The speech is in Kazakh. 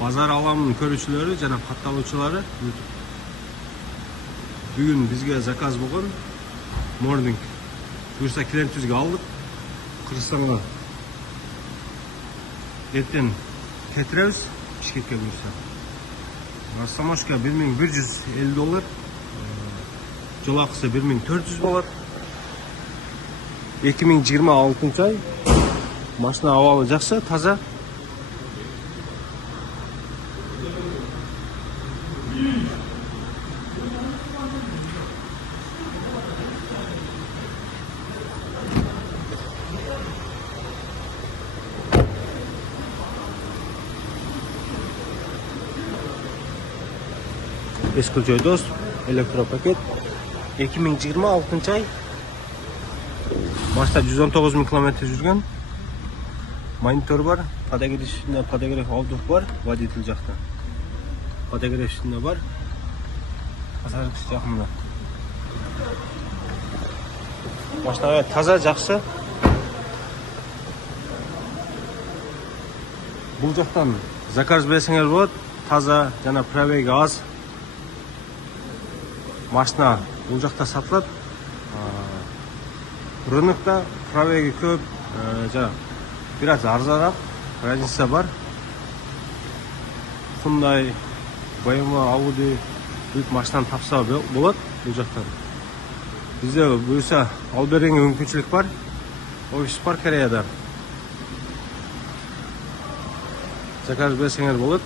Bazar alamının көрүүчүлөрү жана катталуучулары, бүгүн бизге заказ болгон morning буюрса клиентибизге алдык. Кыргызстанга эртең кетиребиз, Бишкекке буюрса. Растамашка $1150, жол акысы 1400 болот. 2026 ай. Машина абалы жакшы, таза. Eski Joydos elektropakет 2026 ай. Машина 119 000 км жүргөн. Монитор бар, подогрев алдық бар, водитель жақта. Подогрев үстінде бар. Пассажирский жақында. Машина таза, жақсы. Бұл жақтан заказ берсеңер болады, таза, жана пробеги аз. Машина бұл жақта сатылады. Рынокта пробеги көп, жана biraz арзанырақ, разница бар. Hyundai, BMW, Audi büyük машинаны тапса болады бұл жақтан. Бізде бұйырса алып беруге мүмкіншілік бар. Офис бар Кореяда. Заказ берсеңер болады.